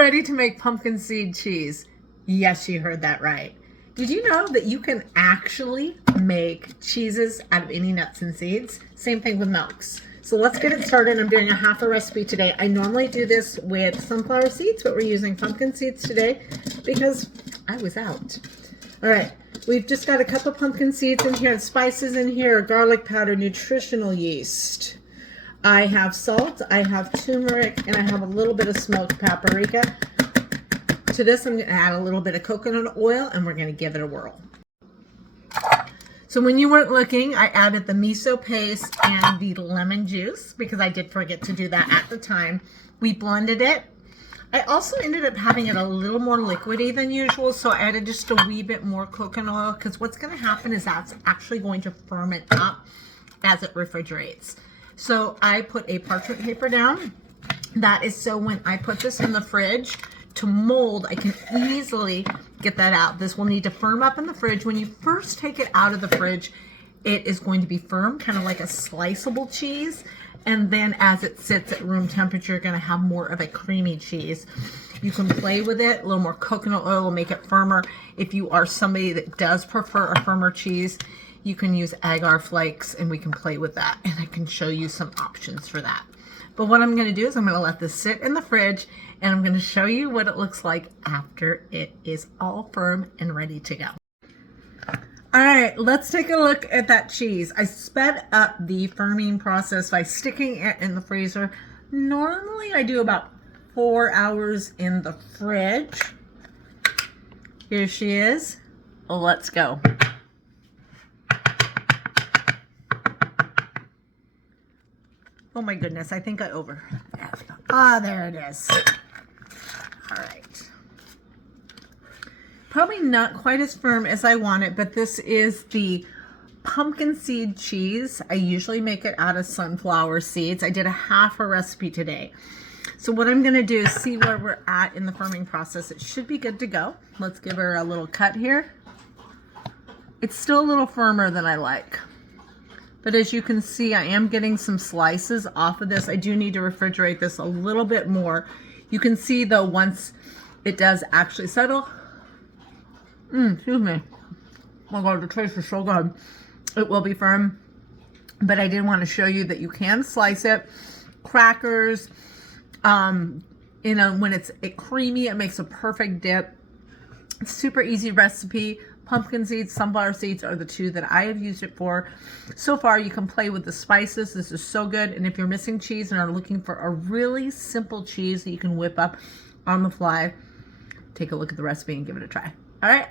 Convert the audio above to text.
ready to make pumpkin seed cheese. Yes, you heard that right. Did you know that you can actually make cheeses out of any nuts and seeds? Same thing with milks. So let's get it started. I'm doing a half a recipe today. I normally do this with sunflower seeds, but we're using pumpkin seeds today because I was out. All right, we've just got a cup of pumpkin seeds in here, spices in here, garlic powder, nutritional yeast. I have salt, I have turmeric, and I have a little bit of smoked paprika. To this, I'm going to add a little bit of coconut oil, and we're going to give it a whirl. So when you weren't looking, I added the miso paste and the lemon juice because I did forget to do that at the time. We blended it. I also ended up having it a little more liquidy than usual, so I added just a wee bit more coconut oil because what's going to happen is that's actually going to firm it up as it refrigerates. So I put a parchment paper down. That is so when I put this in the fridge to mold, I can easily get that out. This will need to firm up in the fridge. When you first take it out of the fridge, it is going to be firm, kind of like a sliceable cheese. And then as it sits at room temperature, you're going to have more of a creamy cheese. You can play with it. A little more coconut oil will make it firmer. If you are somebody that does prefer a firmer cheese, you can use agar flakes and we can play with that. And I can show you some options for that. But what I'm going to do is I'm going to let this sit in the fridge and I'm going to show you what it looks like after it is all firm and ready to go. All right, let's take a look at that cheese. I sped up the firming process by sticking it in the freezer. Normally I do about 4 hours in the fridge. Here she is. Let's go. Oh my goodness, I think I over. There it is. All right. Probably not quite as firm as I want it, but this is the pumpkin seed cheese. I usually make it out of sunflower seeds. I did a half a recipe today. So what I'm gonna do is see where we're at in the firming process. It should be good to go. Let's give her a little cut here. It's still a little firmer than I like. But as you can see, I am getting some slices off of this. I do need to refrigerate this a little bit more. You can see though, once it does actually settle, excuse me. Oh my God, the taste is so good. It will be firm, but I did want to show you that you can slice it. Crackers, you know, when it's creamy, it makes a perfect dip. Super easy recipe. Pumpkin seeds, sunflower seeds are the two that I have used it for. So far, you can play with the spices. This is so good. And if you're missing cheese and are looking for a really simple cheese that you can whip up on the fly, take a look at the recipe and give it a try. All right.